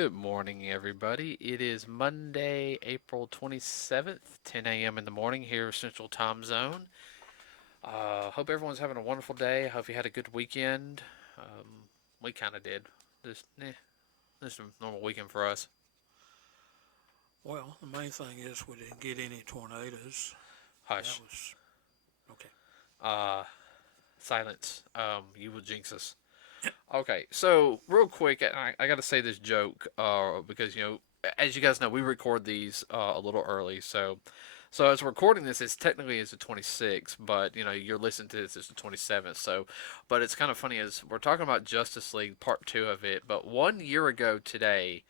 Good morning, everybody. It is Monday, April 27th, 10 a.m. in the morning here, Central Time Zone. Hope everyone's having a wonderful day. Hope you had a good weekend. We kind of did. Just a normal weekend for us. Well, the main thing is we didn't get any tornadoes. That Hush. was okay. Uh, Silence. You will jinx us. Okay, so real quick, I got to say this joke because, as you guys know, we record these a little early. So as we're recording this, it's technically it's the 26th, but you're listening to this, it's the 27th. But it's kind of funny as we're talking about Justice League Part 2 of it, but 1 year ago today,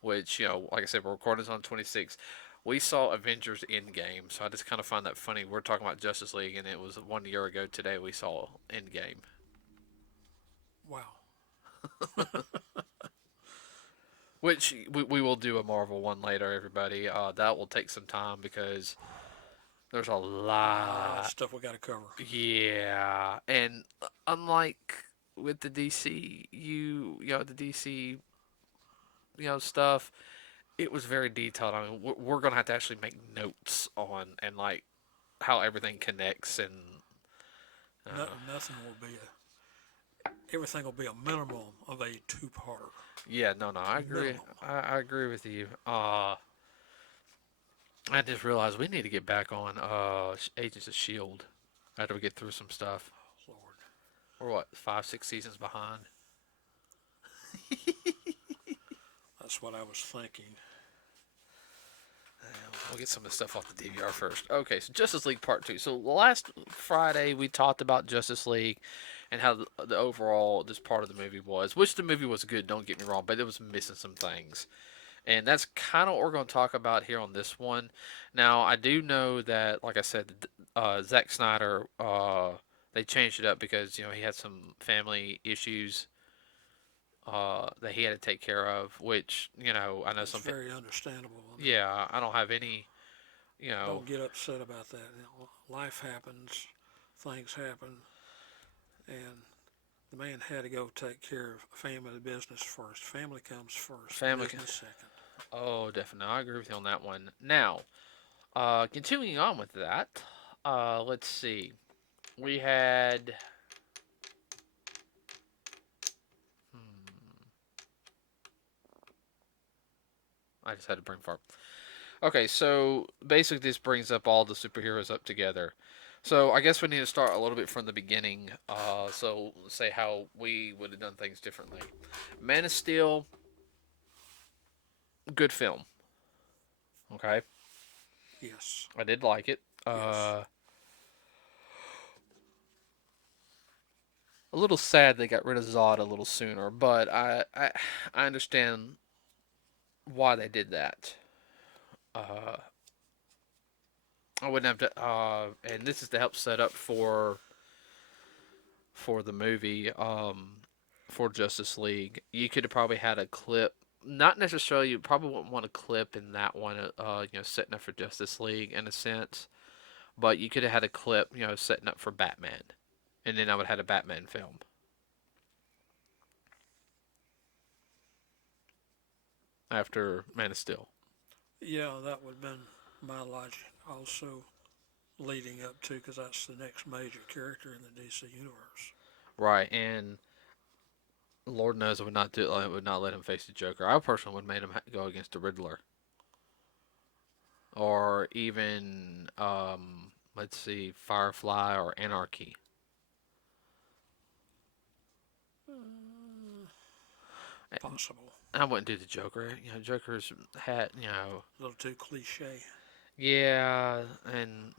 which, like I said, we're recording this on 26th, we saw Avengers Endgame. So I just kind of find that funny. We're talking about Justice League, and it was 1 year ago today we saw Endgame. Wow. Which we will do a Marvel one later, everybody. That will take some time because there's a A lot of lot. stuff we got to cover. Yeah, and unlike with the DC, the DC, stuff, it was very detailed. I mean, we're gonna have to actually make notes on and like how everything connects and No, uh, nothing will be everything will be a minimum of a two-parter. yeah, no, I agree. Minimum. I agree with you. I just realized we need to get back on Agents of Shield after we get through some stuff. Lord, We're what 5, 6 seasons behind. that's what I was thinking. We'll get some of the stuff off the DVR first. Okay, so Justice League Part 2. So last Friday we talked about Justice League and how the overall this part of the movie was, which the movie was good. Don't get me wrong, but it was missing some things. And that's kind of what we're going to talk about here on this one. Now, I do know that, like I said, Zack Snyder, they changed it up because he had some family issues that he had to take care of. Which I know It's some. very understandable. I mean, Yeah, I don't have any. You know, don't get upset about that. Life happens, things happen, and the man had to go take care of family business first. Family comes first, family. business second. Oh, definitely, I agree with you on that one. Now, continuing on with that, let's see. We had. Hmm, I just had to bring far. Okay, so basically this brings up all the superheroes up together. So I guess we need to start a little bit from the beginning. So say how we would have done things differently. Man of Steel, good film. Okay, Yes, I did like it. yes. A little sad they got rid of Zod a little sooner, but I understand why they did that. Uh, I wouldn't have to. And this is to help set up for the movie. For Justice League, you could have probably had a clip. Not necessarily. You probably wouldn't want a clip in that one. Setting up for Justice League in a sense, but you could have had a clip. Setting up for Batman, and then I would have had a Batman film. After Man of Steel. Yeah, that would have been my logic also leading up to because that's the next major character in the DC universe. Right, and Lord knows I would not do. I would not let him face the Joker. I personally would have made him go against the Riddler, or even let's see, Firefly or Anarchy. Possible. I wouldn't do the Joker. Joker's had. A little too cliche. Yeah, and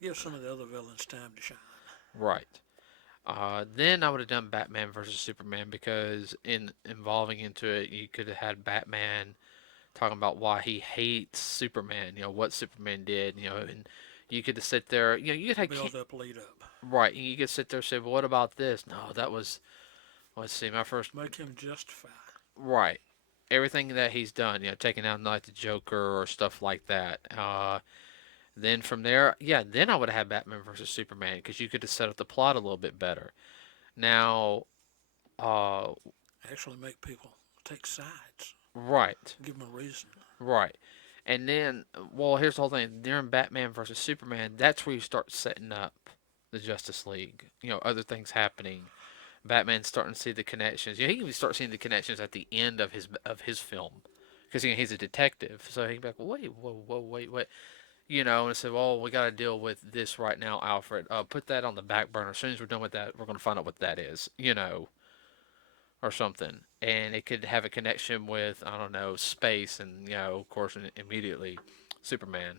Give some of the other villains time to shine. right. Then I would have done Batman versus Superman because in involving into it, you could have had Batman talking about why he hates Superman. What Superman did. And you could sit there. You could have Build up, lead up. right. And you could sit there and say, well, "What about this?" No, that was. Let's see. My first. Make him justify. Right. Everything that he's done. Taking out like the Joker or stuff like that. Then from there, yeah. Then I would have had Batman versus Superman because you could have set up the plot a little bit better. Now, uh, Actually make people take sides, Right. give them a reason. Right. And then, well, here's the whole thing. During Batman versus Superman, that's where you start setting up the Justice League. Other things happening. Batman's starting to see the connections. He can start seeing the connections at the end of his film, because he's a detective. So he can be like, wait, whoa, whoa, wait. And say, well, we got to deal with this right now, Alfred. Put that on the back burner. As soon as we're done with that, we're going to find out what that is. Or something, and it could have a connection with, I don't know, space, and of course, immediately Superman.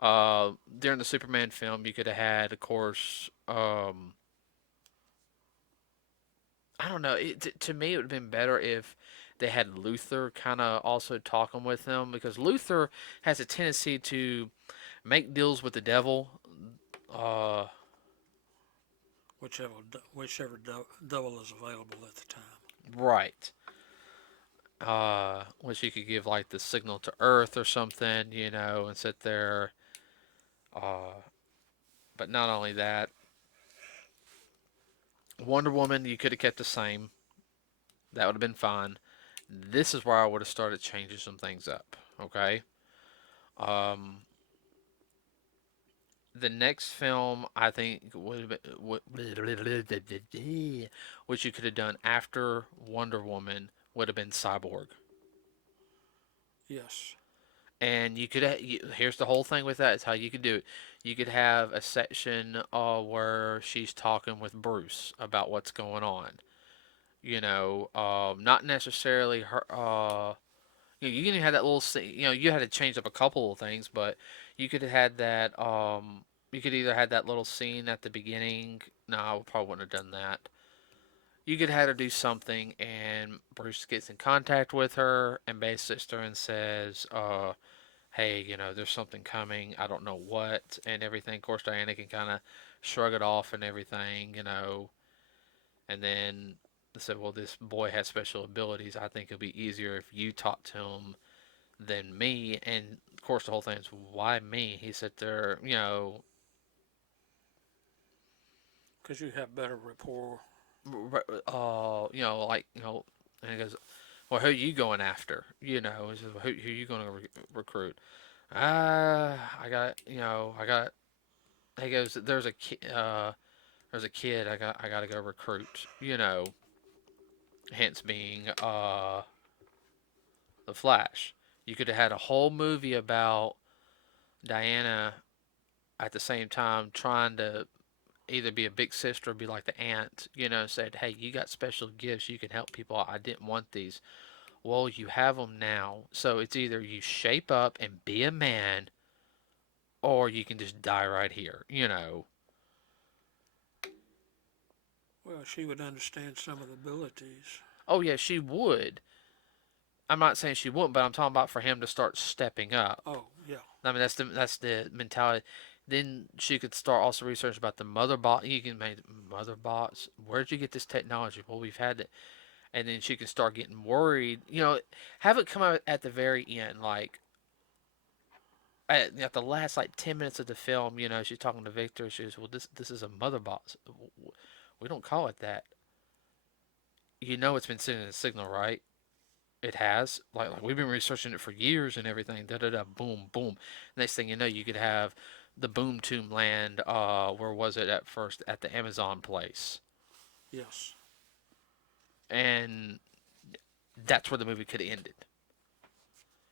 During the Superman film, you could have had, of course, I don't know. To me, it would have been better if they had Luthor kind of also talking with them, because Luthor has a tendency to make deals with the devil. Uh, Whichever double is available at the time. right. Which you could give like the signal to Earth or something, and sit there. Uh, but not only that, Wonder Woman you could have kept the same. That would have been fine. This is where I would have started changing some things up. Okay. Um, the next film I think would have been, which you could have done after Wonder Woman, would have been Cyborg. Yes. And you could here's the whole thing with that is how you could do it. You could have a section where she's talking with Bruce about what's going on. Not necessarily her. You can have that little scene. You had to change up a couple of things, but you could have had that. You could either had that little scene at the beginning. No, I probably wouldn't have done that. You could have her do something, and Bruce gets in contact with her and basically and says, hey, there's something coming. I don't know what, and everything. Of course, Diana can kind of shrug it off and everything. And then they said, well, this boy has special abilities. I think it'll be easier if you talk to him than me. And of course, the whole thing is, why me? He said, Because you have better rapport. and he goes, well, who are you going after? He says, well, who are you going to recruit? I got. He goes, there's a kid I got to go recruit. Hence being the Flash. You could have had a whole movie about Diana at the same time trying to either be a big sister or be like the aunt. Said, hey, you got special gifts, you can help people. I didn't want these. Well, you have them now, so it's either you shape up and be a man, or you can just die right here. Well, she would understand some of the abilities. Oh yeah, she would. I'm not saying she wouldn't, but I'm talking about for him to start stepping up. Oh, yeah. I mean, that's the mentality. Then she could start also research about the mother bot. You can make mother bots. Where'd you get this technology? Well, we've had it, and then she can start getting worried. Have it come out at the very end, like at the last like 10 minutes of the film. She's talking to Victor. She says, "Well, this is a mother bot. We don't call it that. It's been sending a signal, right? It has. Like we've been researching it for years and everything. Da da da. Boom, boom. Next thing you know, you could have the Boom Tomb land. Where was it at first? At the Amazon place, Yes. and that's where the movie could have ended.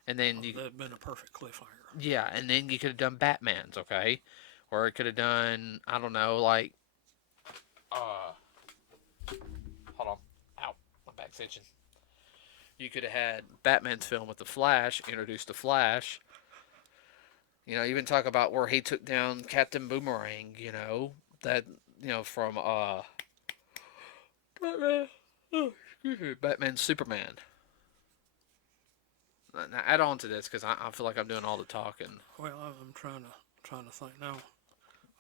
And then Oh, that'd been a perfect cliffhanger. yeah, and then you could have done Batman's, okay, or it could have done, I don't know, like uh, hold on, ow, my back's itching. You could have had Batman's film with the Flash, introduced the Flash. Even talk about where he took down Captain Boomerang. That from Batman. Oh, excuse me, Batman Superman. Now add on to this because I feel like I'm doing all the talking. Well, I'm trying to think now.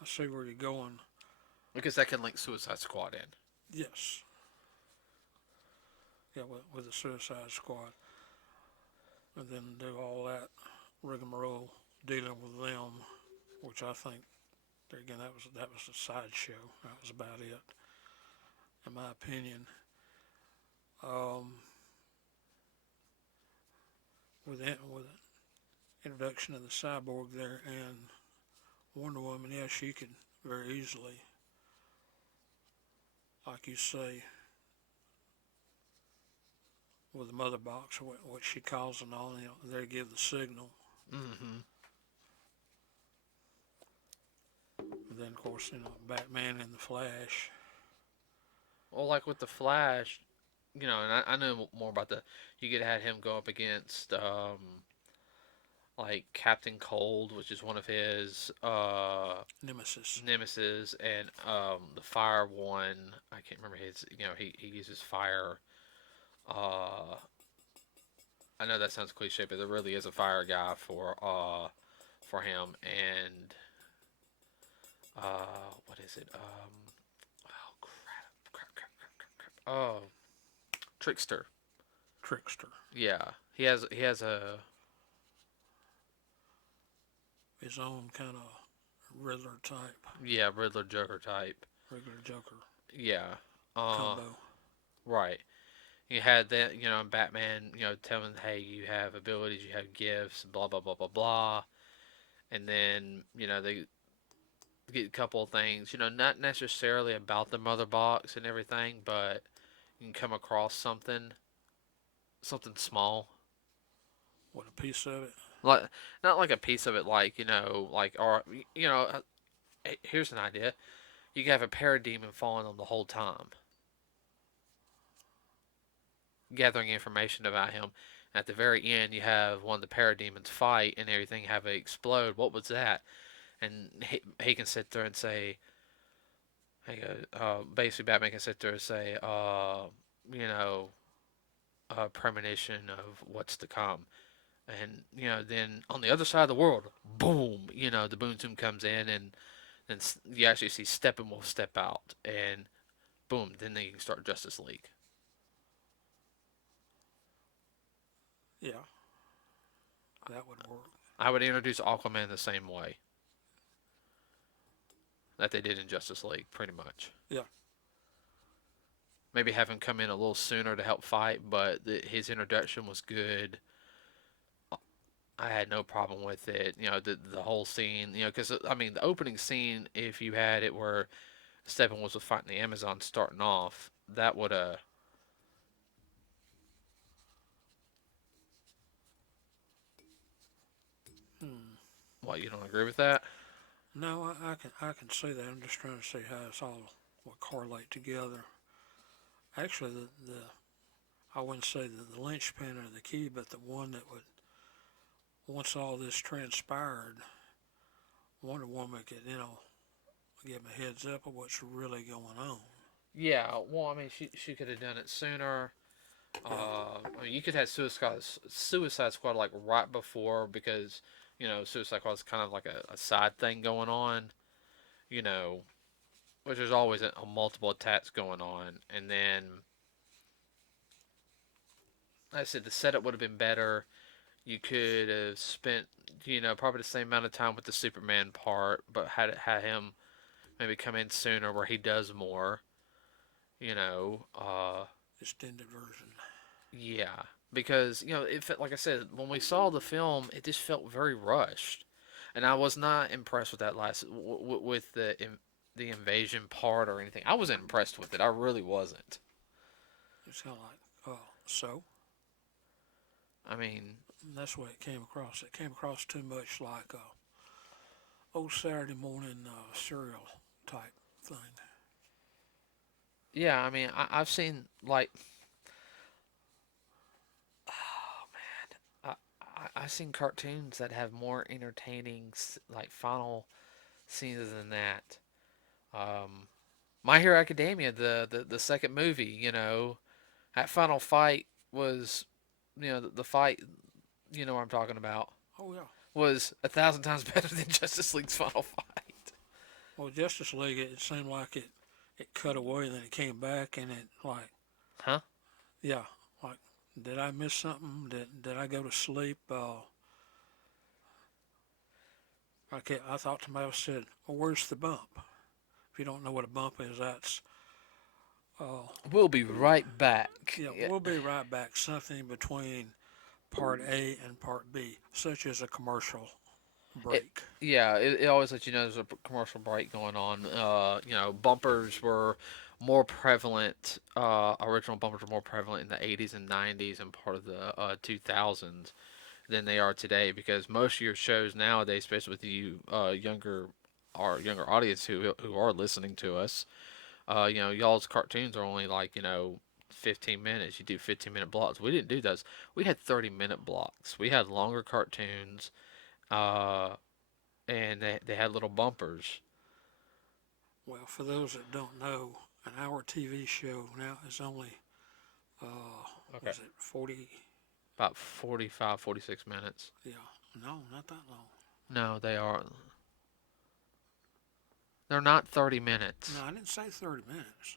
I see where you're going. Because that can link Suicide Squad in. Yes. Yeah, with the Suicide Squad, and then do all that rigmarole dealing with them, which I think, there again, that was a sideshow. That was about it, in my opinion. Um, with the introduction of the cyborg there and Wonder Woman, yeah, she could very easily, like you say, with the mother box, what she calls and all, they give the signal. Mm-hmm. And then, of course, Batman and the Flash. Well, like with the Flash, and I know more about the. You could have him go up against like Captain Cold, which is one of his Nemesis. nemesis, and the Fire one. I can't remember his. He uses fire. Uh, I know that sounds cliche, but there really is a fire guy for him, and what is it? Oh crap. Oh, Trickster. Trickster. Yeah, he has a His own kind of Riddler type, yeah Riddler Joker type. regular Joker Yeah. Uh, combo. right. You had that, Batman, telling, hey, you have abilities, you have gifts, blah blah blah blah blah, and then they get a couple of things, not necessarily about the mother box and everything, but you can come across something small, What a piece of it. like not like a piece of it, like like or here's an idea: you can have a parademon following them the whole time, gathering information about him. At the very end, you have one of the parademons fight and everything have it explode. What was that? And he can sit there and say, basically, Batman can sit there and say, you know, a premonition of what's to come. And, then on the other side of the world, boom, the boom zoom comes in, and then you actually see Steppenwolf step out, and boom, then they can start Justice League. Yeah, that would work. I would introduce Aquaman the same way that they did in Justice League, pretty much. Yeah. Maybe have him come in a little sooner to help fight, but his introduction was good. I had no problem with it. The whole scene. Because I mean, the opening scene, if you had it where Steppenwolf was fighting the Amazon starting off, that would Hmm. what, you don't agree with that? No, I can see that. I'm just trying to see how it's all will correlate together. Actually, the I wouldn't say the linchpin or the key, but the one that would once all this transpired, Wonder Woman could give him a heads up of what's really going on. Yeah. Well, I mean, she could have done it sooner. Yeah. I mean, you could have Suicide Squad like right before, because Suicide Squad is kind of like a side thing going on. You know, which there's always a multiple attacks going on, and then like I said, the setup would have been better. You could have spent probably the same amount of time with the Superman part, but had him maybe come in sooner where he does more. You know, Extended version. yeah, because it felt, like I said, when we saw the film, it just felt very rushed, and I was not impressed with that last with the invasion part or anything. I wasn't impressed with it. I really wasn't. It's kind of like, so. I mean, And that's the way it came across. It came across too much like a old Saturday morning cereal type thing. yeah, I mean, I've seen like, oh man, I've seen cartoons that have more entertaining like final scenes than that. Um, My Hero Academia, the second movie, that final fight was, the fight, you know what I'm talking about, Oh yeah. was 1,000 times better than Justice League's final fight. Well, Justice League, it seemed like it cut away and then it came back and it like, Huh? yeah, like, did I miss something? Did I go to sleep? I thought to myself, said, well, where's the bump? If you don't know what a bump is, that's, uh, We'll be right back. yeah, Yeah. we'll be right back. Something between part A and part B, such as a commercial It, break. yeah, it always lets you know there's a commercial break going on. Bumpers were more prevalent. Original bumpers were more prevalent in the 80s and 90s and part of the 2000s than they are today because most of your shows nowadays, especially with you younger audience who are listening to us, y'all's cartoons are only like 15 minutes. You do 15-minute blocks. We didn't do those. We had 30-minute blocks. We had longer cartoons. Uh, and they had little bumpers. Well, for those that don't know, an hour TV show now is only, Okay. was it 40? About 45, 46 minutes. Yeah, no, not that long. No, they are. They're not 30 minutes. No, I didn't say 30 minutes.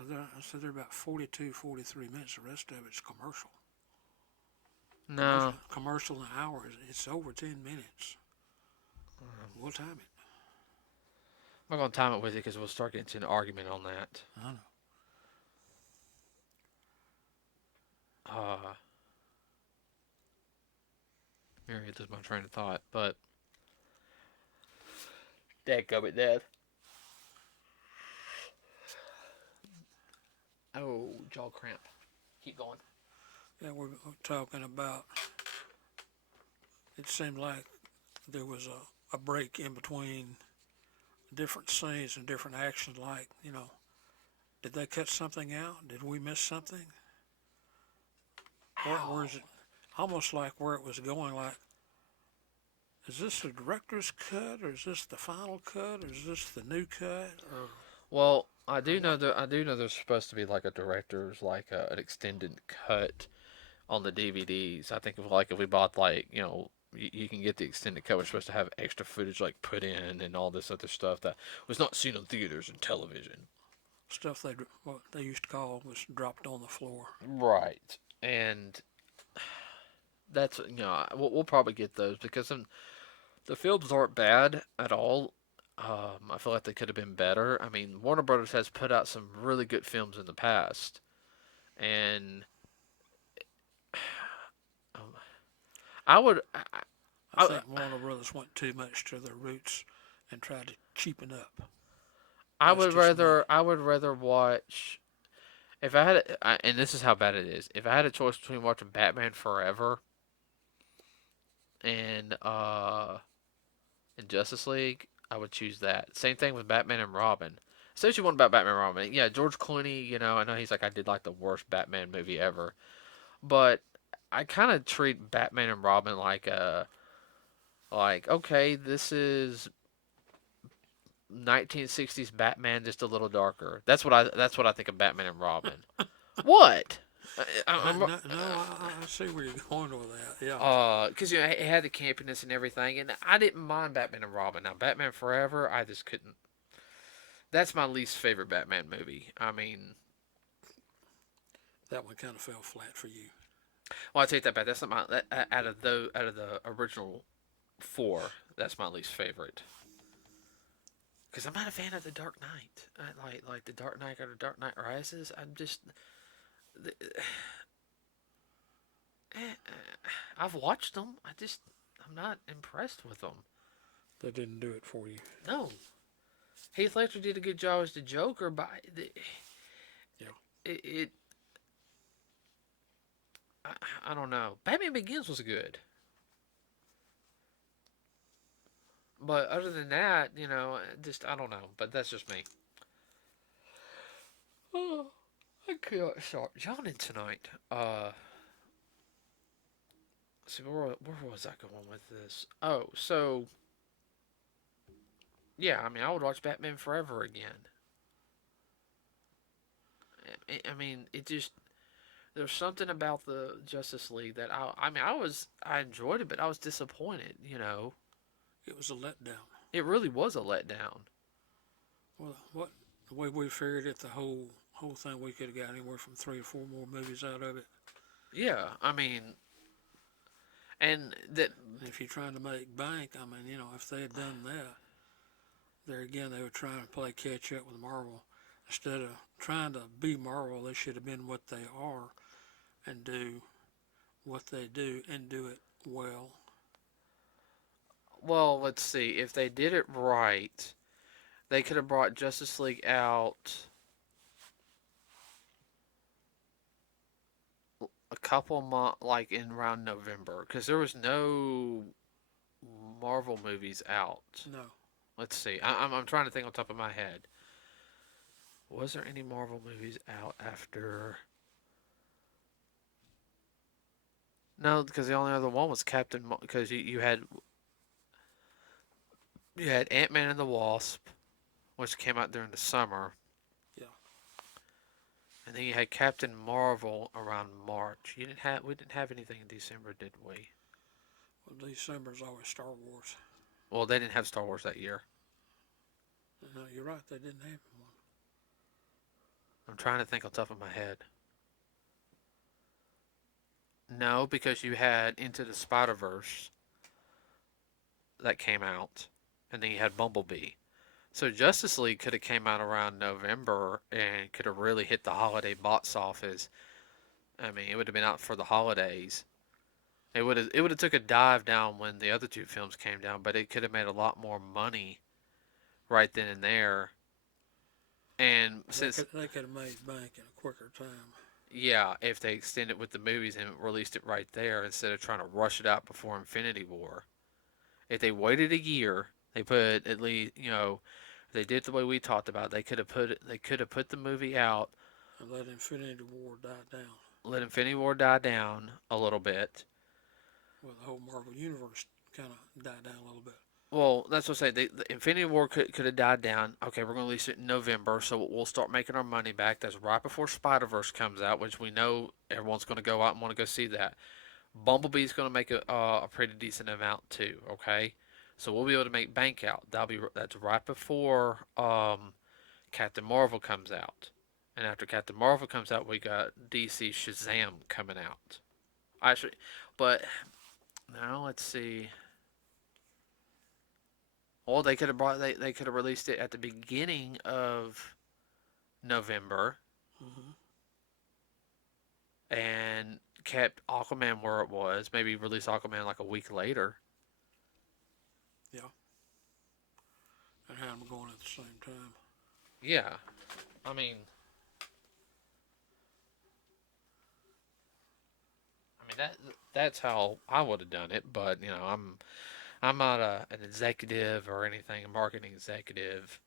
I said they're about 42, 43 minutes. The rest of it's commercial. No. Commercial an hour, it's over 10 minutes. We'll time it. I'm not going to time it with you because we'll start getting into an argument on that. I know. Uh, Here, lose my train of thought, but. Dadgummit, Dad. Oh, jaw cramp. Keep going. Yeah, we're talking about, it seemed like there was a break in between different scenes and different actions, like, did they cut something out? Did we miss something? Where's it? Almost like where it was going, like, is this the director's cut, or is this the final cut, or is this the new cut, or Well, I or do know what? that I do know there's supposed to be like a director's an extended cut on the DVDs. I think if we bought you can get the extended cut. We're supposed to have extra footage like put in and all this other stuff that was not seen on theaters and television. Stuff what they used to call was dropped on the floor. Right, and that's we'll probably get those because the films aren't bad at all. I feel like they could have been better. I mean, Warner Brothers has put out some really good films in the past, and um, I would I I, think Warner Brothers went too much to their roots and tried to cheapen up. I That's would just me. rather watch if I had and this is how bad it is. If I had a choice between watching Batman Forever and Justice League, I would choose that. Same thing with Batman and Robin. Say what you want about Batman and Robin. Yeah, George Clooney, I know he's like I did like the worst Batman movie ever, but I kind of treat Batman and Robin like okay, this is 1960s Batman just a little darker. That's what I think of Batman and Robin. What? I'm I see where you're going with that. Yeah, because it had the campiness and everything, and I didn't mind Batman and Robin. Now Batman Forever, I just couldn't. That's my least favorite Batman movie. I mean, that one kind of fell flat for you. well, I take that back. That's not my out of the original four. That's my least favorite. Because I'm not a fan of the Dark Knight. Like the Dark Knight or the Dark Knight Rises. I'm just. I've watched them. I'm not impressed with them. They didn't do it for you. No, Heath Ledger did a good job as the Joker, but Yeah. it I don't know. Batman Begins was good, but other than that, just I don't know. But that's just me. Oh, I can't start yawning tonight. See where was I going with this? Oh, so yeah, I mean, I would watch Batman Forever again. I mean, it just there's something about the Justice League that I mean, I enjoyed it, but I was disappointed. It was a letdown. It really was a letdown. Well, the way we figured it, the whole thing, we could have got anywhere from 3 or 4 more movies out of it. Yeah, I mean, and that And if you're trying to make bank, I mean, if they had done that, there again, they were trying to play catch up with Marvel. Instead of trying to be Marvel, they should have been what they are and do what they do and do it well. Well, let's see. If they did it right, they could have brought Justice League out a couple months, like in around November, because there was no Marvel movies out. No, Let's see. I'm trying to think on top of my head. Was there any Marvel movies out after? No, because the only other one was Because you had Ant Man and the Wasp, which came out during the summer, yeah. and then you had Captain Marvel around March. We didn't have anything in December, did we? Well, December's always Star Wars. Well, they didn't have Star Wars that year. No, you're right. They didn't have one. I'm trying to think on top of my head. No, because you had Into the Spider Verse that came out, and then you had Bumblebee. So Justice League could have came out around November and could have really hit the holiday box office. I mean, it would have been out for the holidays. It would have took a dive down when the other two films came down, but it could have made a lot more money right then and there. And since They could have made bank in a quicker time. yeah, if they extended with the movies and released it right there instead of trying to rush it out before Infinity War. If they waited a year, they put at least if they did the way we talked about. They could have put the movie out, And let Infinity War die down. let Infinity War die down a little bit. Well, the whole Marvel Universe kind of died down a little bit. Well, that's what I say. The Infinity War could have died down. Okay, we're going to release it in November, so we'll start making our money back. That's right before Spider Verse comes out, which we know everyone's going to go out and want to go see that. Bumblebee's going to make a pretty decent amount too. Okay, so we'll be able to make bank out. That's right before Captain Marvel comes out, and after Captain Marvel comes out, we got DC Shazam coming out. Actually, but now let's see. Well, they could have released it at the beginning of November Hmm. and kept Aquaman where it was. Maybe release Aquaman like a week later. Yeah. And had them going at the same time. Yeah, I mean, that's how I would have done it. But I'm not an executive or anything, a marketing executive.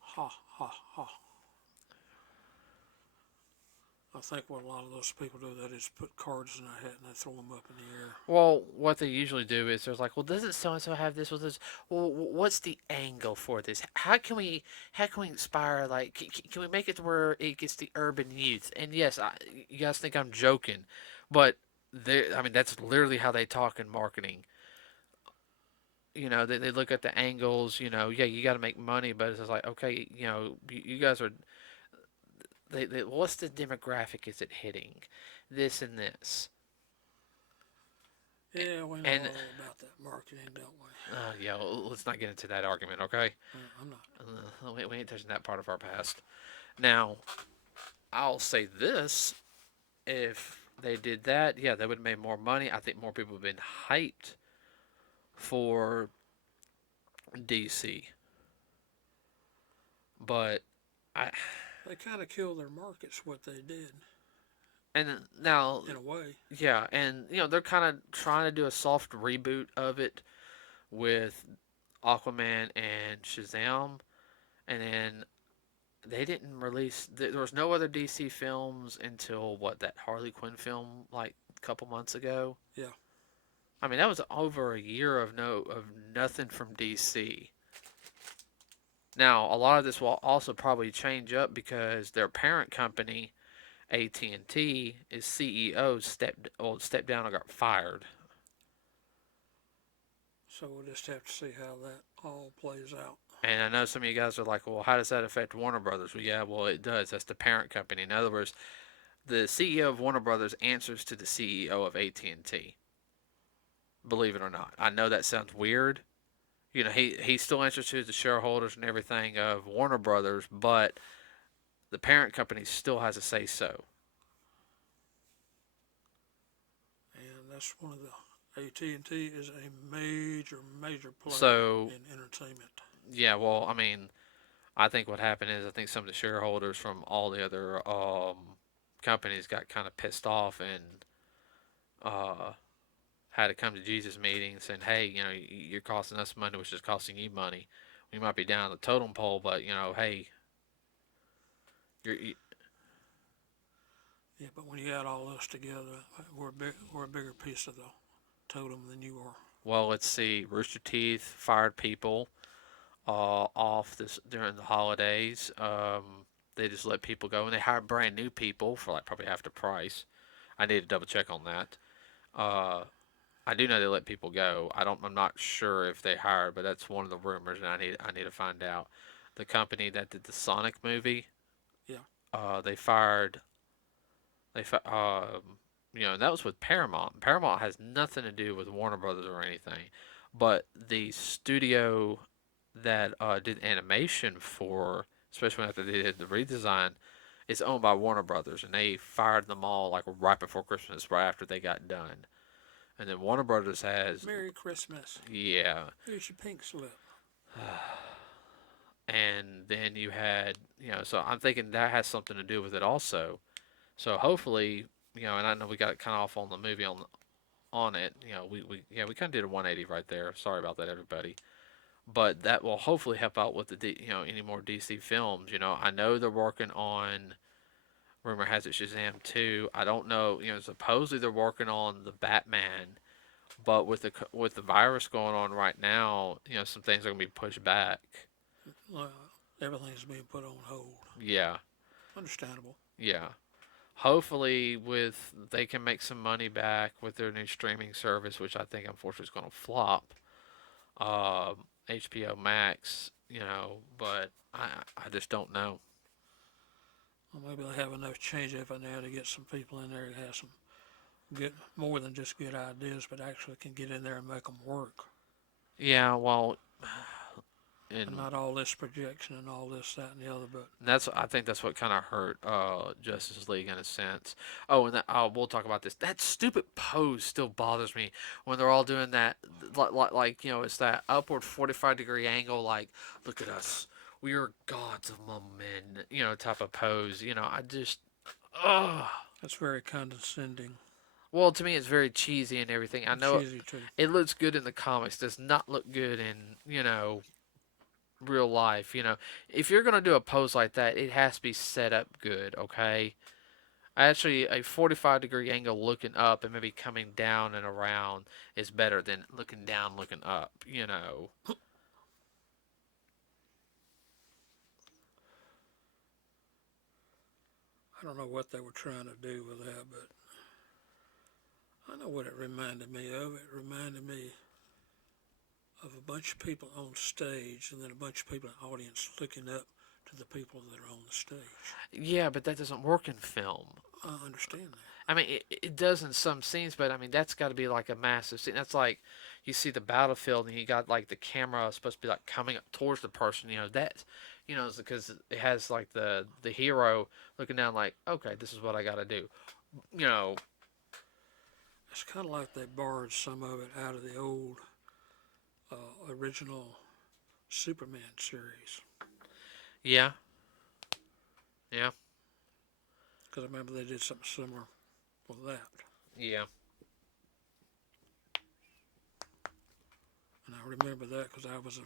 Ha, ha, ha. I think what a lot of those people do, they just put cards in their hat and they throw them up in the air. Well, what they usually do is there's like, well, doesn't so and so have this with this? Well, what's the angle for this? How can we inspire? Like, can we make it to where it gets the urban youth? And yes, you guys think I'm joking, but I mean that's literally how they talk in marketing. They look at the angles. Yeah, you got to make money, but it's just like, okay, you guys are. What's the demographic is it hitting? This and this. Yeah, we know And all about that marketing, don't we? yeah, let's not get into that argument, okay? I'm not. We ain't touching that part of our past. Now, I'll say this: if they did that, yeah, they would have made more money. I think more people would have been hyped for DC. But I They kind of killed their markets, what they did, and now, in a way. yeah, and they're kind of trying to do a soft reboot of it with Aquaman and Shazam, and then they didn't release. There was no other DC films until what, that Harley Quinn film like a couple months ago. Yeah. I mean, that was over a year of nothing from DC. Now, a lot of this will also probably change up because their parent company, AT&T, its CEO stepped down and got fired. So we'll just have to see how that all plays out. And I know some of you guys are like, well, how does that affect Warner Brothers? Well, yeah, well, it does. That's the parent company. In other words, the CEO of Warner Brothers answers to the CEO of AT&T. Believe it or not, I know that sounds weird. He still answers to the shareholders and everything of Warner Brothers, but the parent company still has a say so. that's one of the AT&T is a major player So in entertainment. yeah, well, I mean, I think what happened is I think some of the shareholders from all the other companies got kind of pissed off and uh, had to come to Jesus meeting saying, hey, you're costing us money, which is costing you money. We might be down the totem pole, but hey, you Yeah, but when you add all us together, we're a bigger piece of the totem than you are. well, let's see. Rooster Teeth fired people off this during the holidays. They just let people go, and they hired brand new people for like probably half the price. I need to double check on that. Uh, I do know they let people go. I'm not sure if they hired, but that's one of the rumors, and I need to find out. The company that did the Sonic movie, Yeah. they fired. They that was with Paramount. Paramount has nothing to do with Warner Brothers or anything, but the studio that did animation for, especially after they did the redesign, is owned by Warner Brothers, and they fired them all like right before Christmas, right after they got done. And then Warner Brothers has, Merry Christmas. yeah, Here's your pink slip. and then you had, so I'm thinking that has something to do with it also. So hopefully, and I know we got kind of off on the movie on it. We kind of did a 180 right there. Sorry about that, everybody. But that will hopefully help out with any more DC films. I know they're working on. Rumor has it Shazam 2. I don't know. Supposedly they're working on the Batman, but with the virus going on right now, some things are gonna be pushed back. Uh, Everything's being put on hold. Yeah, Understandable. yeah. Hopefully, with they can make some money back with their new streaming service, which I think unfortunately is going to flop. HBO Max, but I just don't know. Well, maybe they have enough change up in there to get some people in there that have some get more than just good ideas, but actually can get in there and make them work. Yeah, well, And and not all this projection and all this, that, and the other, but I think that's what kind of hurt Justice League in a sense. Oh, and we'll talk about this. That stupid pose still bothers me when they're all doing that. It's that upward 45-degree angle. Like, look at us, we are gods of moment. Type of pose. I just, ugh. that's very condescending. Well, to me, it's very cheesy and everything. I know Cheesy too. it looks good in the comics. Does not look good in real life. If you're gonna do a pose like that, it has to be set up good. Okay. Actually, a 45-degree angle looking up and maybe coming down and around is better than looking down, looking up. I don't know what they were trying to do with that, but I know what it reminded me of. It reminded me of a bunch of people on stage and then a bunch of people in the audience looking up to the people that are on the stage. Yeah, but that doesn't work in film. I understand that. I mean, it does in some scenes, but I mean, that's got to be like a massive scene. That's like you see the battlefield and you got like the camera supposed to be like coming up towards the person. It's because it has like the hero looking down like, okay, this is what I got to do. You know, It's kind of like they borrowed some of it out of the old original Superman series. yeah, yeah, Because I remember they did something similar with that. yeah. And I remember that because I was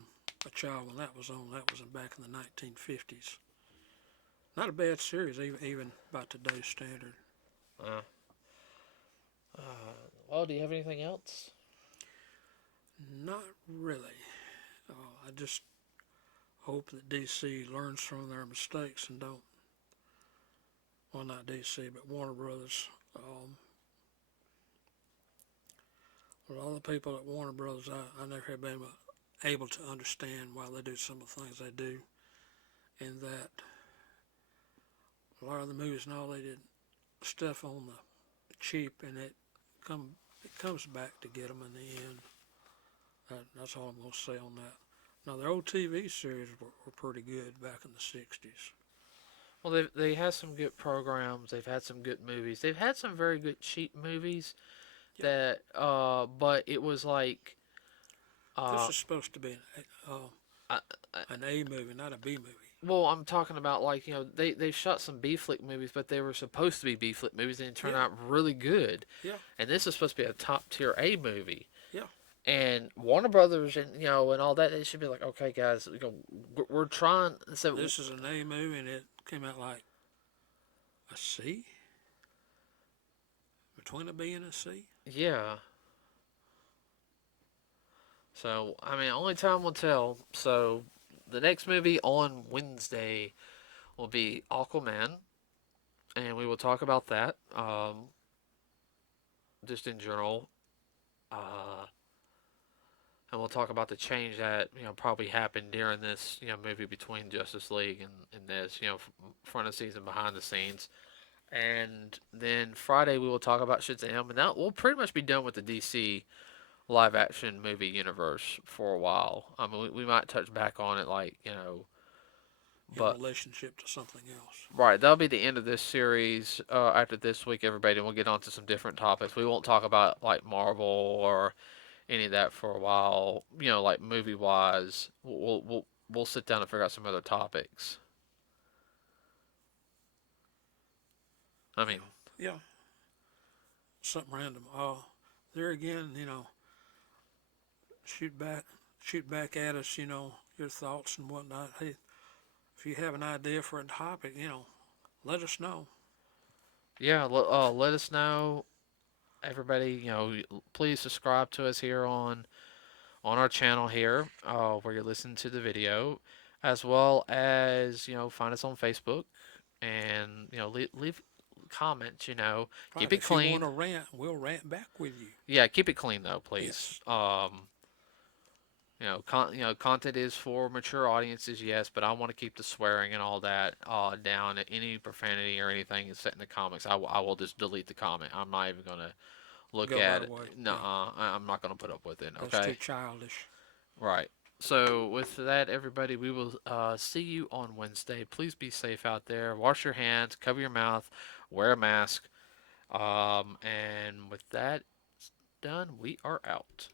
a child when that was on. That was back in the 1950s. Not a bad series, even by today's standard. Uh, well, do you have anything else? Not really. I just hope that DC learns from their mistakes and don't. Well, not DC, but Warner Brothers. With all the people at Warner Brothers, I never have been able to understand why they do some of the things they do, and that a lot of the movies and all they did stuff on the cheap, and it comes back to get them in the end. That's all I'm going to say on that. Now, their old TV series were pretty good back in the 60s. Well, they had some good programs. They've had some good movies. They've had some very good cheap movies. Yeah. that but it was like This uh is supposed to be I, I, an A movie, not a B movie. well, I'm talking about like they shot some B flick movies, but they were supposed to be B flick movies and it turned Yeah. out really good. Yeah. And this is supposed to be a top tier A movie. Yeah. And Warner Brothers and and all that, they should be like, okay, guys, we're trying. So This is an A movie, and it came out like a C, between a B and a C. yeah. So I mean, only time will tell. So the next movie on Wednesday will be Aquaman, and we will talk about that. Just in general. Uh, and we'll talk about the change that probably happened during this movie between Justice League and this front of season, behind the scenes. And then Friday we will talk about Shazam, and that we'll pretty much be done with the DC live action movie universe for a while. I mean, we might touch back on it, like In but relationship to something else. right, that'll be the end of this series. After this week, everybody, and we'll get on to some different topics. We won't talk about like Marvel or any of that for a while. Like movie wise, we'll sit down and figure out some other topics. I Yeah. mean, Yeah. Something random. There again, shoot back, shoot back at us. Your thoughts and whatnot. Hey, if you have an idea for a topic, let us know. yeah, let us know, everybody. Please subscribe to us here on our channel here, where you're listening to the video, as well as find us on Facebook and leave comments. Right. Keep it If you want clean. to rant, we'll rant back with you. Yeah, keep it clean though, please. Yes. Content is for mature audiences, yes, but I want to keep the swearing and all that down. Any profanity or anything is set in the comics. I will just delete the comment. I'm not even gonna look Go at right it. away. No, Yeah. I'm not gonna put up with it. That's too Okay, childish. right. So with that, everybody, we will see you on Wednesday. Please be safe out there. Wash your hands, cover your mouth, wear a mask. And with that done, we are out.